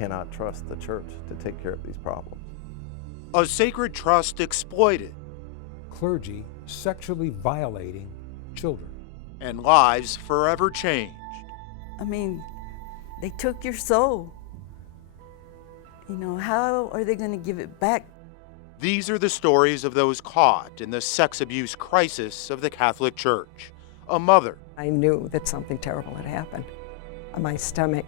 cannot trust the church to take care of these problems. A sacred trust exploited. Clergy sexually violating children. And lives forever changed. I mean, they took your soul. You know, how are they going to give it back? These are the stories of those caught in the sex abuse crisis of the Catholic Church. A mother. I knew that something terrible had happened. My stomach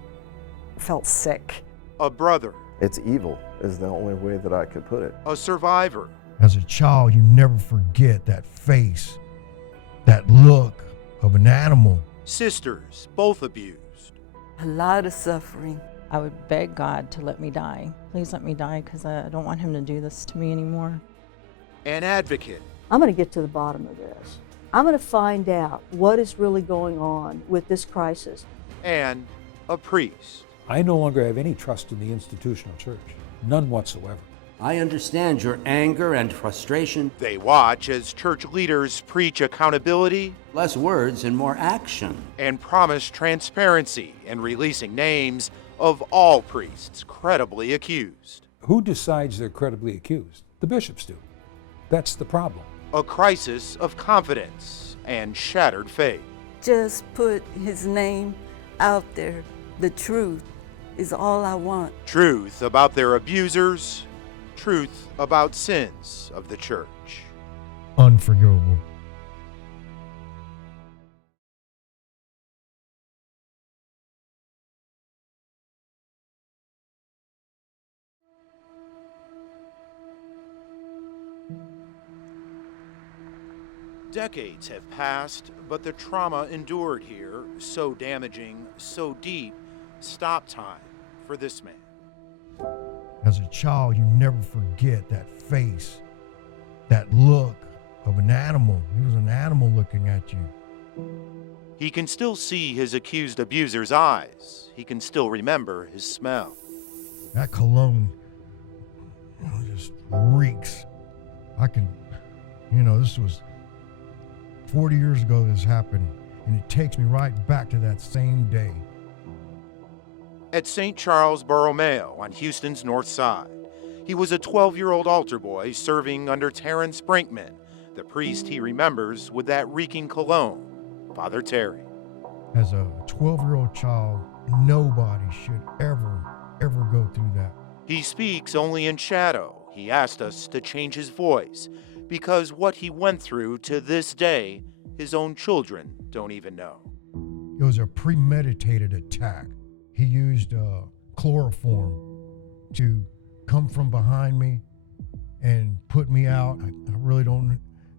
felt sick. A brother. It's evil is the only way that I could put it. A survivor. As a child, you never forget that face, that look of an animal. Sisters, both abused. A lot of suffering. I would beg God to let me die. Please let me die, because I don't want him to do this to me anymore. An advocate. I'm going to get to the bottom of this. I'm going to find out what is really going on with this crisis. And a priest. I no longer have any trust in the institutional church. None whatsoever. I understand your anger and frustration. They watch as church leaders preach accountability. Less words and more action. And promise transparency in releasing names of all priests credibly accused. Who decides they're credibly accused? The bishops do. That's the problem. A crisis of confidence and shattered faith. Just put his name out there. The truth is all I want. Truth about their abusers. Truth about sins of the church. Unforgivable. Decades have passed, but the trauma endured here, so damaging, so deep, stopped time for this man. As a child, you never forget that face, that look of an animal. He was an animal looking at you. He can still see his accused abuser's eyes. He can still remember his smell. That cologne, just reeks. This was 40 years ago this happened, and it takes me right back to that same day. At St. Charles Borromeo on Houston's north side, he was a 12-year-old altar boy serving under Terrence Brinkman, the priest he remembers with that reeking cologne, Father Terry. As a 12-year-old child, nobody should ever go through that. He speaks only in shadow. He asked us to change his voice because what he went through to this day, his own children don't even know. It was a premeditated attack. He used chloroform to come from behind me and put me out. I really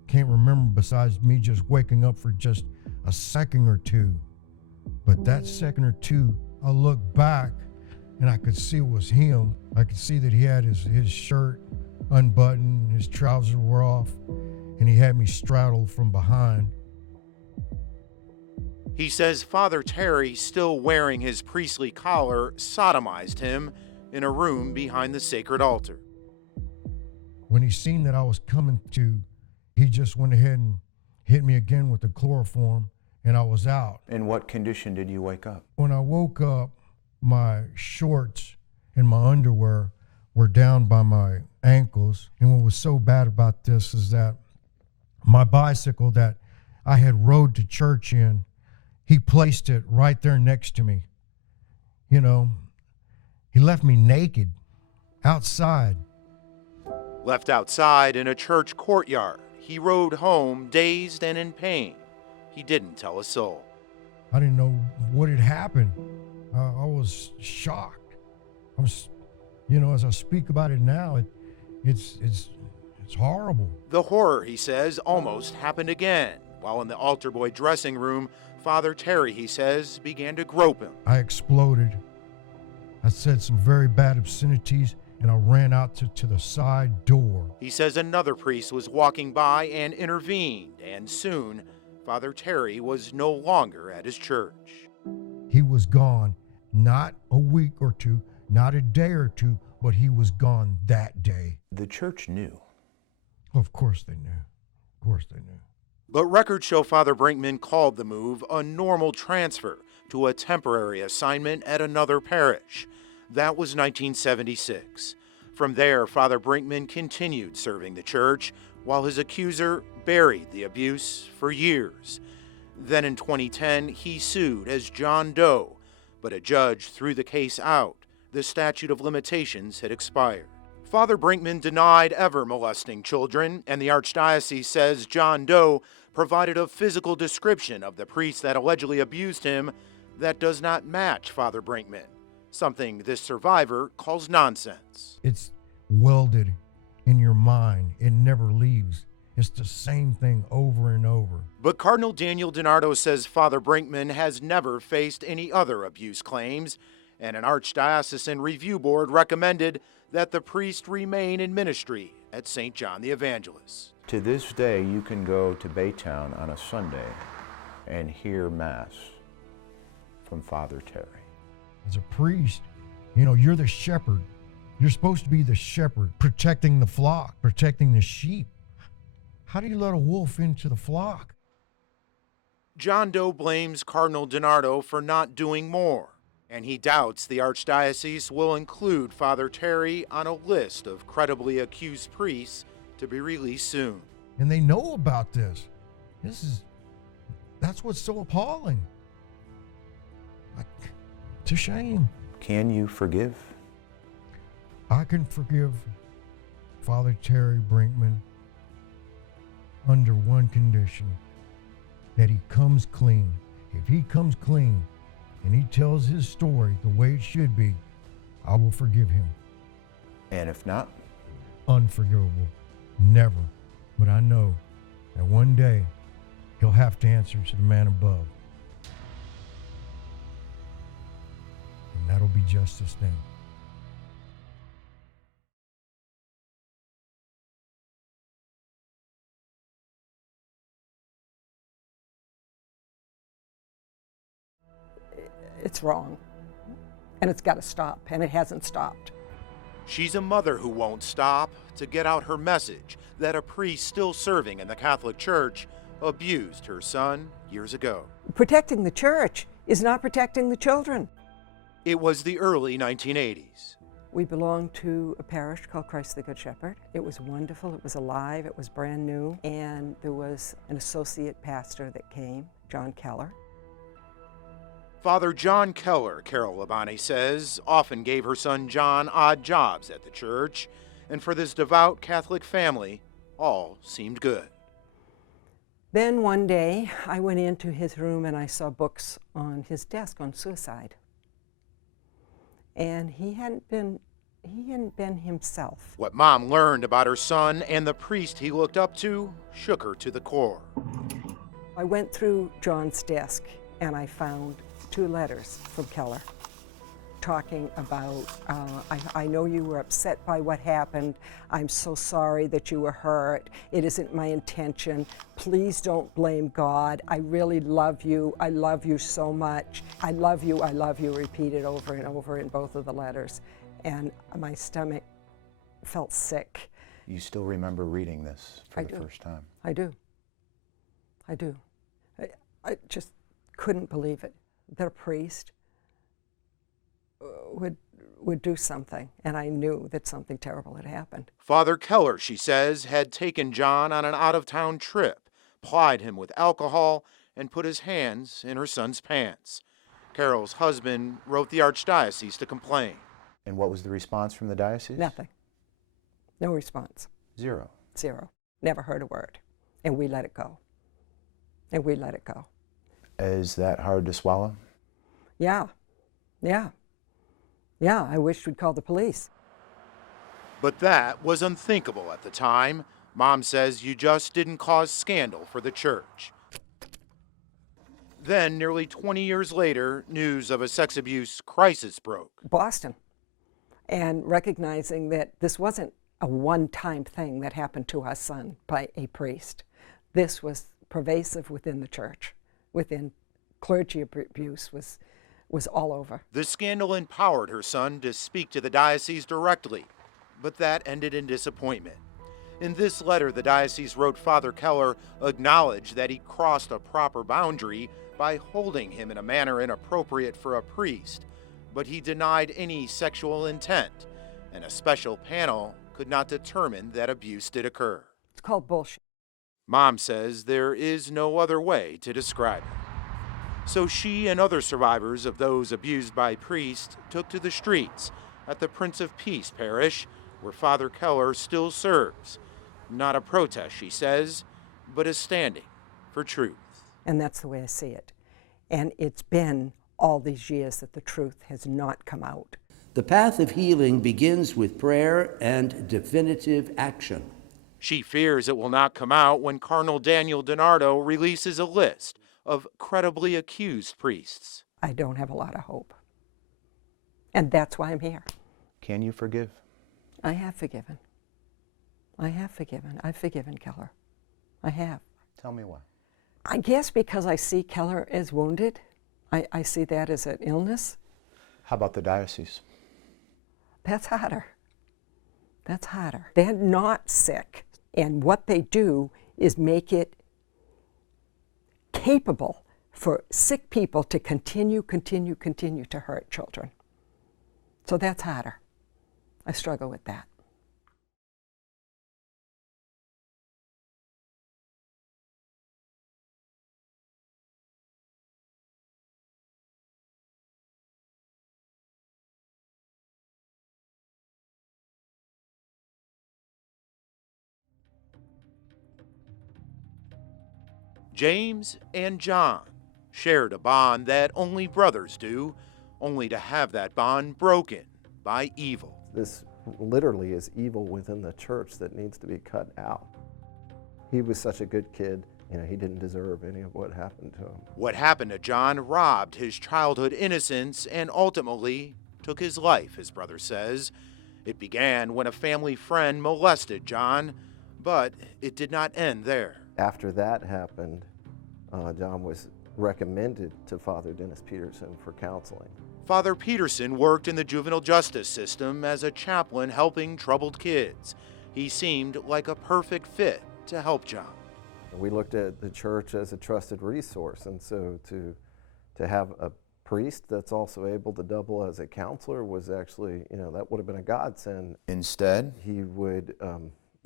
can't remember besides me just waking up for just a second or two. But that second or two, I looked back and I could see it was him. I could see that he had his shirt unbuttoned, his trousers were off, and he had me straddled from behind. He says Father Terry, still wearing his priestly collar, sodomized him in a room behind the sacred altar. When he seen that I was coming to, he just went ahead and hit me again with the chloroform, and I was out. In what condition did you wake up? When I woke up, my shorts and my underwear were down by my ankles. And what was so bad about this is that my bicycle that I had rode to church in, he placed it right there next to me. He left me naked outside. Left outside in a church courtyard, he rode home dazed and in pain. He didn't tell a soul. I didn't know what had happened. I was shocked. As I speak about it now, it's horrible. The horror, he says, almost happened again. While in the altar boy dressing room, Father Terry, he says, began to grope him. I exploded. I said some very bad obscenities, and I ran out to the side door. He says another priest was walking by and intervened, and soon Father Terry was no longer at his church. He was gone, not a week or two, not a day or two, but he was gone that day. The church knew. Of course they knew. Of course they knew. But records show Father Brinkman called the move a normal transfer to a temporary assignment at another parish. That was 1976. From there, Father Brinkman continued serving the church while his accuser buried the abuse for years. Then in 2010, he sued as John Doe, but a judge threw the case out. The statute of limitations had expired. Father Brinkman denied ever molesting children, and the Archdiocese says John Doe provided a physical description of the priest that allegedly abused him that does not match Father Brinkman, something this survivor calls nonsense. It's welded in your mind. It never leaves. It's the same thing over and over. But Cardinal Daniel DiNardo says Father Brinkman has never faced any other abuse claims, and an Archdiocesan review board recommended that the priest remain in ministry at St. John the Evangelist. To this day, you can go to Baytown on a Sunday and hear Mass from Father Terry. As a priest, you're the shepherd. You're supposed to be the shepherd, protecting the flock, protecting the sheep. How do you let a wolf into the flock? John Doe blames Cardinal DiNardo for not doing more, and he doubts the Archdiocese will include Father Terry on a list of credibly accused priests to be released soon. And they know about this. That's what's so appalling. It's a shame. Can you forgive? I can forgive Father Terry Brinkman under one condition, that he comes clean. If he comes clean and he tells his story the way it should be, I will forgive him. And if not? Unforgivable. Never. But I know that one day he'll have to answer to the man above. And that'll be justice then. It's wrong, and it's got to stop, and it hasn't stopped. She's a mother who won't stop to get out her message that a priest still serving in the Catholic Church abused her son years ago. Protecting the church is not protecting the children. It was the early 1980s. We belonged to a parish called Christ the Good Shepherd. It was wonderful, it was alive, it was brand new, and there was an associate pastor that came, John Keller. Father John Keller, Carol Labonte says, often gave her son John odd jobs at the church, and for this devout Catholic family, all seemed good. Then one day, I went into his room and I saw books on his desk on suicide. And he hadn't been himself. What Mom learned about her son and the priest he looked up to shook her to the core. I went through John's desk and I found 2 letters from Keller talking about, I know you were upset by what happened. I'm so sorry that you were hurt. It isn't my intention. Please don't blame God. I really love you. I love you so much. I love you, repeated over and over in both of the letters. And my stomach felt sick. You still remember reading this for the first time? I do. I just couldn't believe it, that a priest would do something, and I knew that something terrible had happened. Father Keller, she says, had taken John on an out-of-town trip, plied him with alcohol, and put his hands in her son's pants. Carol's husband wrote the Archdiocese to complain. And what was the response from the diocese? Nothing. No response. Zero. Never heard a word. And we let it go. Is that hard to swallow? Yeah, I wished we'd call the police. But that was unthinkable at the time. Mom says you just didn't cause scandal for the church. Then, nearly 20 years later, news of a sex abuse crisis broke. Boston. And recognizing that this wasn't a one-time thing that happened to our son by a priest. This was pervasive within the church, within clergy abuse was all over. The scandal empowered her son to speak to the diocese directly, but that ended in disappointment. In this letter, the diocese wrote Father Keller acknowledged that he crossed a proper boundary by holding him in a manner inappropriate for a priest, but he denied any sexual intent, and a special panel could not determine that abuse did occur. It's called bullshit. Mom says there is no other way to describe it. So she and other survivors of those abused by priests took to the streets at the Prince of Peace parish, where Father Keller still serves. Not a protest, she says, but a standing for truth. And that's the way I see it. And it's been all these years that the truth has not come out. The path of healing begins with prayer and definitive action. She fears it will not come out when Cardinal Daniel DiNardo releases a list of credibly accused priests. I don't have a lot of hope. And that's why I'm here. Can you forgive? I have forgiven. I have forgiven. I've forgiven Keller. I have. Tell me why. I guess because I see Keller as wounded. I see that as an illness. How about the diocese? That's harder. That's harder. They're not sick. And what they do is make it capable for sick people to continue to hurt children. So that's harder. I struggle with that. James and John shared a bond that only brothers do, only to have that bond broken by evil. This literally is evil within the church that needs to be cut out. He was such a good kid, he didn't deserve any of what happened to him. What happened to John robbed his childhood innocence and ultimately took his life, his brother says. It began when a family friend molested John, but it did not end there. After that happened, John was recommended to Father Dennis Peterson for counseling. Father Peterson worked in the juvenile justice system as a chaplain helping troubled kids. He seemed like a perfect fit to help John. We looked at the church as a trusted resource, and so to have a priest that's also able to double as a counselor was actually, that would have been a godsend. Instead, he would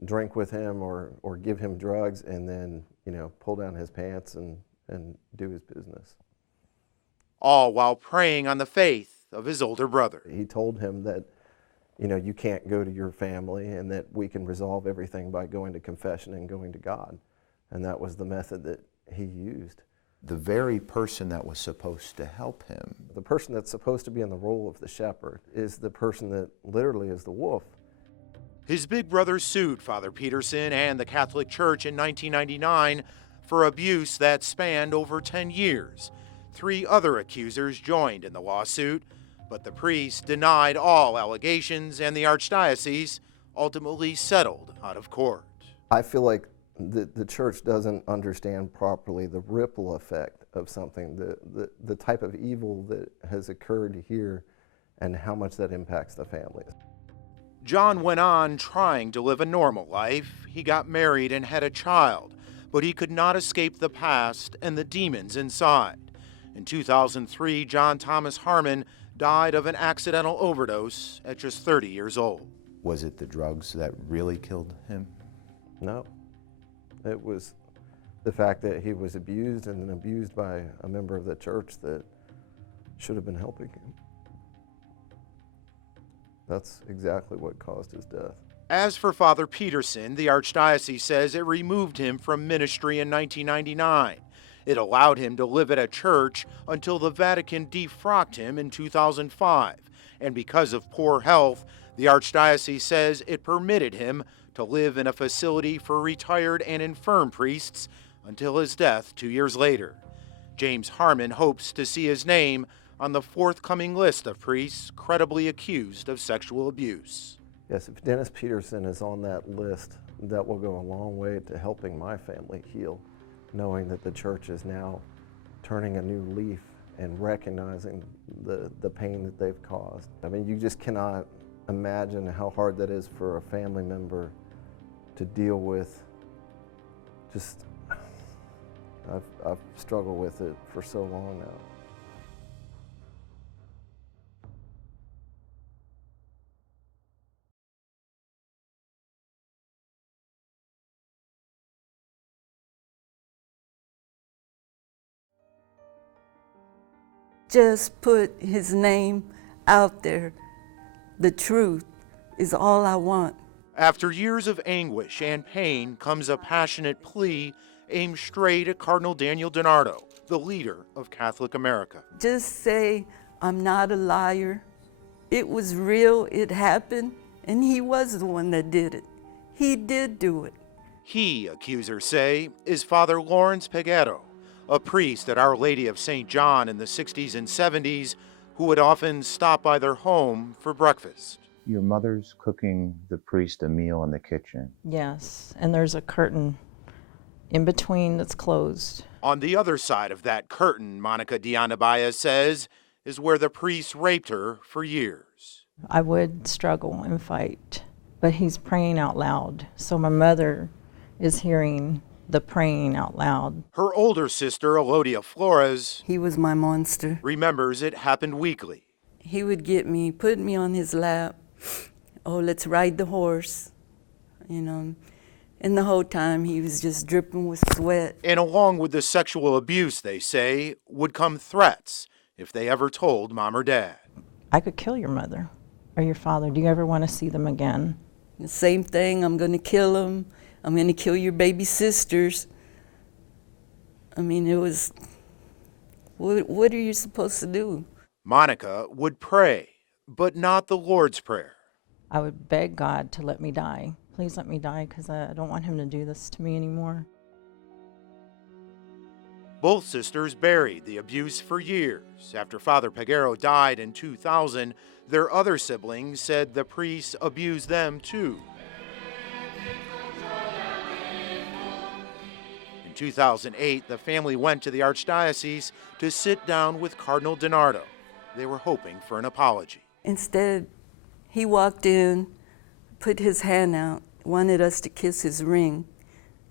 drink with him or give him drugs and then, pull down his pants and do his business. All while preying on the faith of his older brother. He told him that, you can't go to your family and that we can resolve everything by going to confession and going to God. And that was the method that he used. the very person that was supposed to help him. The person that's supposed to be in the role of the shepherd is the person that literally is the wolf. His big brother sued Father Peterson and the Catholic Church in 1999 for abuse that spanned over 10 years. 3 other accusers joined in the lawsuit, but the priest denied all allegations and the Archdiocese ultimately settled out of court. I feel like the church doesn't understand properly the ripple effect of something, the type of evil that has occurred here and how much that impacts the families. John went on trying to live a normal life. He got married and had a child, but he could not escape the past and the demons inside. In 2003, John Thomas Harmon died of an accidental overdose at just 30 years old. Was it the drugs that really killed him? No. It was the fact that he was abused and then abused by a member of the church that should have been helping him. That's exactly what caused his death. As for Father Peterson, the Archdiocese says it removed him from ministry in 1999. It allowed him to live at a church until the Vatican defrocked him in 2005. And because of poor health, the Archdiocese says it permitted him to live in a facility for retired and infirm priests until his death 2 years later. James Harmon hopes to see his name on the forthcoming list of priests credibly accused of sexual abuse. Yes, if Dennis Peterson is on that list, that will go a long way to helping my family heal, knowing that the church is now turning a new leaf and recognizing the pain that they've caused. I mean, you just cannot imagine how hard that is for a family member to deal with. Just, I've struggled with it for so long now. just put his name out there. The truth is all I want. After years of anguish and pain comes a passionate plea aimed straight at Cardinal Daniel DiNardo, the leader of Catholic America. Just say, I'm not a liar. It was real, it happened, and he was the one that did it. He did do it. He, accusers say, is Father Lawrence Peguero, a priest at Our Lady of St. John in the 60s and 70s who would often stop by their home for breakfast. Your mother's cooking the priest a meal in the kitchen. Yes, and there's a curtain in between that's closed. On the other side of that curtain, Monica Dianabaya says, is where the priest raped her for years. I would struggle and fight, but he's praying out loud. So my mother is hearing the praying out loud. Her older sister, Elodia Flores, He was my monster. remembers it happened weekly. He would get me, put me on his lap. Oh, let's ride the horse, you know. And the whole time he was just dripping with sweat. And along with the sexual abuse, they say, would come threats if they ever told mom or dad. I could kill your mother or your father. Do you ever want to see them again? The same thing, I'm gonna kill him. I'm gonna kill your baby sisters. I mean, it was, what are you supposed to do? Monica would pray, but not the Lord's Prayer. I would beg God to let me die. Please let me die because I don't want him to do this to me anymore. Both sisters buried the abuse for years. After Father Peguero died in 2000, their other siblings said the priests abused them too. In 2008, the family went to the Archdiocese to sit down with Cardinal DiNardo. They were hoping for an apology. Instead, he walked in, put his hand out, wanted us to kiss his ring,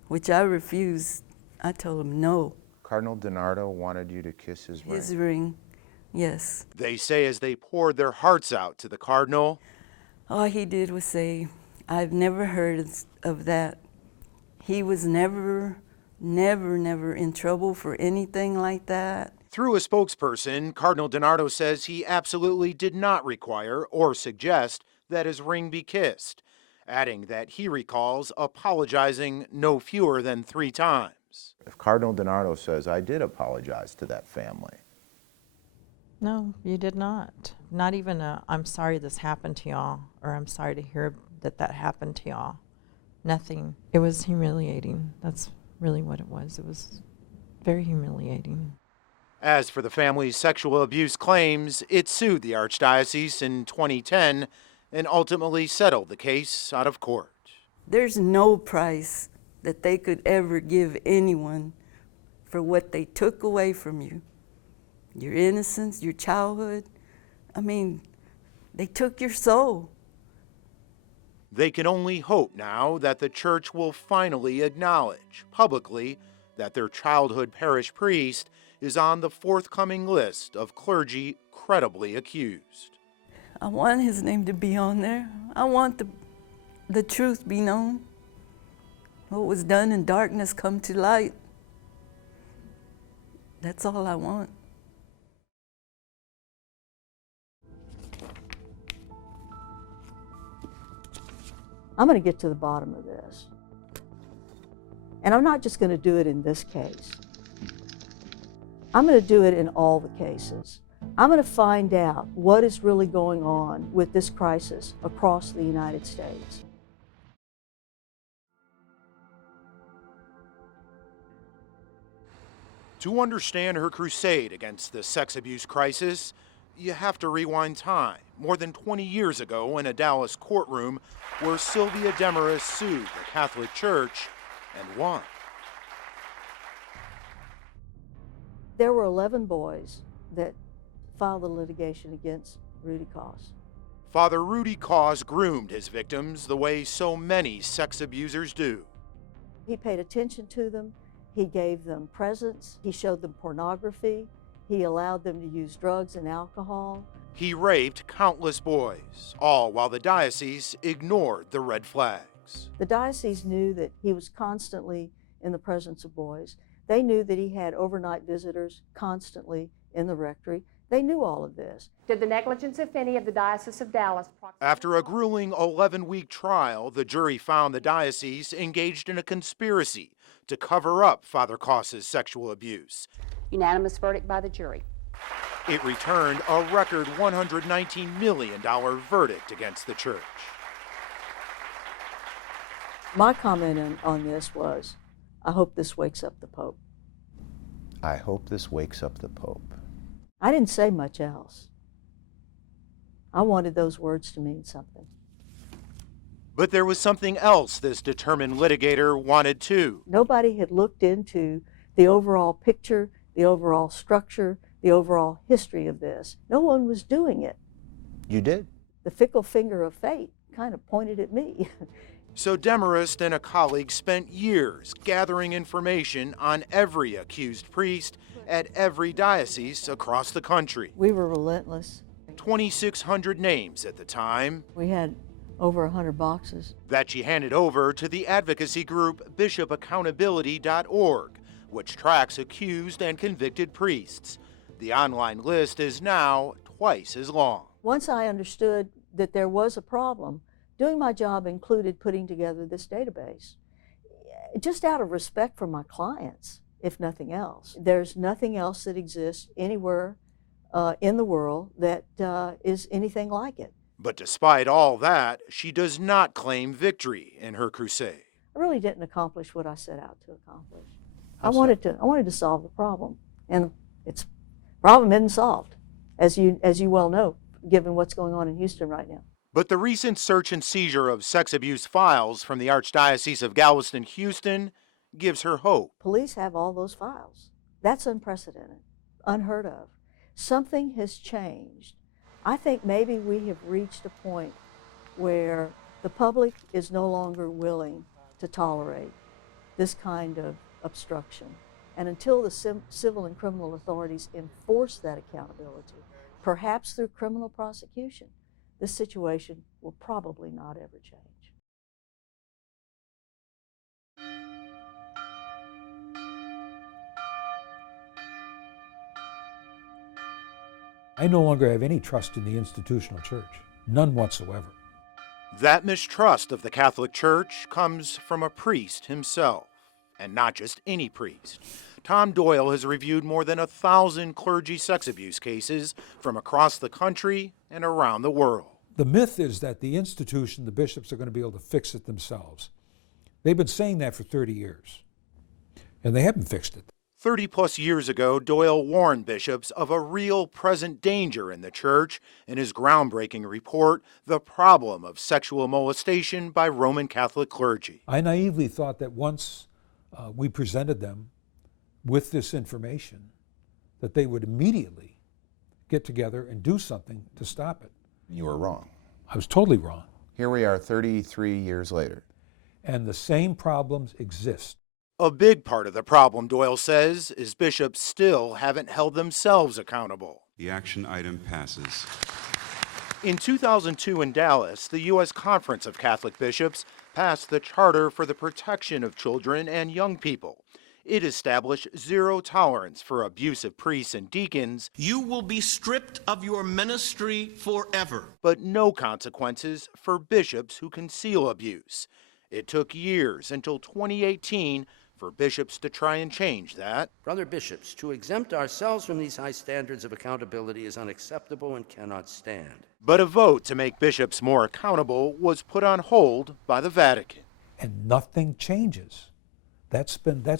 which I refused. I told him no. Cardinal DiNardo wanted you to kiss his ring. His ring, yes. They say as they poured their hearts out to the Cardinal, All he did was say, I've never heard of that. He was never in trouble for anything like that. through a spokesperson, Cardinal DiNardo says he absolutely did not require or suggest that his ring be kissed, adding that he recalls apologizing no fewer than 3 times. If Cardinal DiNardo says, I did apologize to that family. No, you did not. Not even a, I'm sorry this happened to y'all, or I'm sorry to hear that that happened to y'all. Nothing. It was humiliating. That's really what it was. It was very humiliating. As for the family's sexual abuse claims, it sued the Archdiocese in 2010 and ultimately settled the case out of court. There's no price that they could ever give anyone for what they took away from you. Your innocence, your childhood. I mean, they took your soul. They can only hope now that the church will finally acknowledge publicly that their childhood parish priest is on the forthcoming list of clergy credibly accused. I want his name to be on there. I want the truth be known. What was done in darkness come to light. That's all I want. I'm going to get to the bottom of this. And I'm not just going to do it in this case. I'm going to do it in all the cases. I'm going to find out what is really going on with this crisis across the United States. To understand her crusade against the sex abuse crisis, you have to rewind time, more than 20 years ago in a Dallas courtroom where Sylvia Demarest sued the Catholic Church and won. There were 11 boys that filed the litigation against Rudy Koss. Father Rudy Koss groomed his victims the way so many sex abusers do. He paid attention to them. He gave them presents. He showed them pornography. He allowed them to use drugs and alcohol. He raped countless boys, all while the diocese ignored the red flags. The diocese knew that he was constantly in the presence of boys. They knew that he had overnight visitors constantly in the rectory. They knew all of this. Did the negligence, if any, of the Diocese of Dallas... After a grueling 11-week trial, the jury found the diocese engaged in a conspiracy to cover up Father Koss's sexual abuse. Unanimous verdict by the jury. It returned a record $119 million verdict against the church. My comment on this was, I hope this wakes up the Pope. I hope this wakes up the Pope. I didn't say much else. I wanted those words to mean something. But there was something else this determined litigator wanted too. Nobody had looked into the overall picture, the overall structure, the overall history of this. No one was doing it. You did? The fickle finger of fate kind of pointed at me. So Demarest and a colleague spent years gathering information on every accused priest at every diocese across the country. We were relentless. 2,600 names at the time. We had over 100 boxes. That she handed over to the advocacy group bishopaccountability.org, which tracks accused and convicted priests. The online list is now twice as long. Once I understood that there was a problem, doing my job included putting together this database, just out of respect for my clients, if nothing else. There's nothing else that exists anywhere in the world that is anything like it. But despite all that, she does not claim victory in her crusade. I really didn't accomplish what I set out to accomplish. I wanted to solve the problem, and its problem isn't solved, as you well know, given what's going on in Houston right now. But the recent search and seizure of sex abuse files from the Archdiocese of Galveston-Houston gives her hope. Police have all those files. That's unprecedented, unheard of. Something has changed. I think maybe we have reached a point where the public is no longer willing to tolerate this kind of obstruction. And until the civil and criminal authorities enforce that accountability, perhaps through criminal prosecution, this situation will probably not ever change. I no longer have any trust in the institutional church, none whatsoever. That mistrust of the Catholic Church comes from a priest himself, and not just any priest. Tom Doyle has reviewed more than 1,000 clergy sex abuse cases from across the country and around the world. The myth is that the institution, the bishops, are going to be able to fix it themselves. They've been saying that for 30 years, and they haven't fixed it. 30-plus years ago, Doyle warned bishops of a real present danger in the church in his groundbreaking report, The Problem of Sexual Molestation by Roman Catholic Clergy. I naively thought that once we presented them with this information, that they would immediately get together and do something to stop it. You were wrong. I was totally wrong. Here we are 33 years later. And the same problems exist. A big part of the problem, Doyle says, is bishops still haven't held themselves accountable. The action item passes. In 2002 in Dallas, the U.S. Conference of Catholic Bishops passed the Charter for the Protection of Children and Young People. It established zero tolerance for abusive priests and deacons. You will be stripped of your ministry forever. But no consequences for bishops who conceal abuse. It took years until 2018 for bishops to try and change that. Brother bishops, to exempt ourselves from these high standards of accountability is unacceptable and cannot stand. But a vote to make bishops more accountable was put on hold by the Vatican. And nothing changes. That's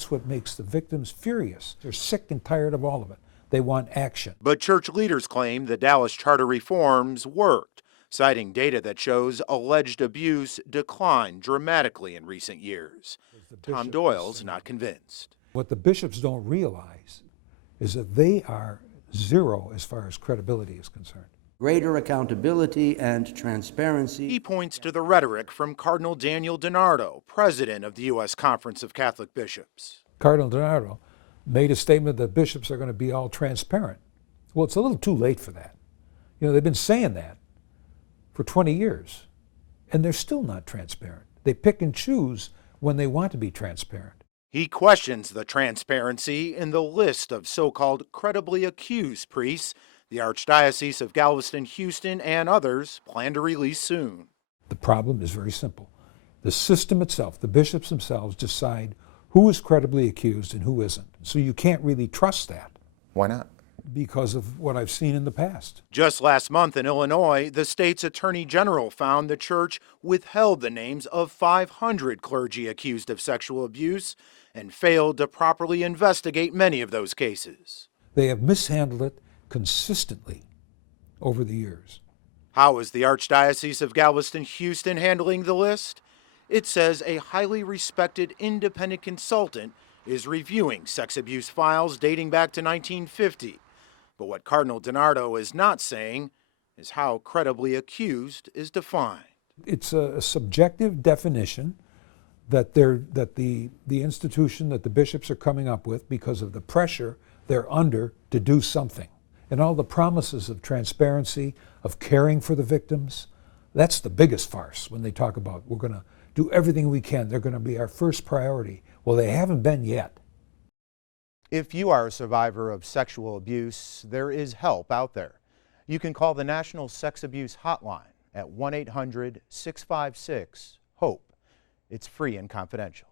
what makes the victims furious. They're sick and tired of all of it. They want action. But church leaders claim the Dallas Charter reforms worked, citing data that shows alleged abuse declined dramatically in recent years. Tom Doyle's not convinced. What the bishops don't realize is that they are zero as far as credibility is concerned. Greater accountability and transparency. He points to the rhetoric from Cardinal Daniel DiNardo, president of the U.S. Conference of Catholic Bishops. Cardinal DiNardo made a statement that bishops are going to be all transparent. Well, it's a little too late for that. You know, they've been saying that for 20 years, and they're still not transparent. They pick and choose when they want to be transparent. He questions the transparency in the list of so-called credibly accused priests The Archdiocese of Galveston-Houston and others plan to release soon. The problem is very simple. The system itself, the bishops themselves, decide who is credibly accused and who isn't. So you can't really trust that. Why not? Because of what I've seen in the past. Just last month in Illinois, the state's attorney general found the church withheld the names of 500 clergy accused of sexual abuse and failed to properly investigate many of those cases. They have mishandled it consistently over the years. How is the Archdiocese of Galveston-Houston handling the list? It says a highly respected independent consultant is reviewing sex abuse files dating back to 1950. But what Cardinal DiNardo is not saying is how credibly accused is defined. It's a subjective definition that the institution that the bishops are coming up with because of the pressure they're under to do something. And all the promises of transparency, of caring for the victims, that's the biggest farce when they talk about we're going to do everything we can. They're going to be our first priority. Well, they haven't been yet. If you are a survivor of sexual abuse, there is help out there. You can call the National Sex Abuse Hotline at 1-800-656-HOPE. It's free and confidential.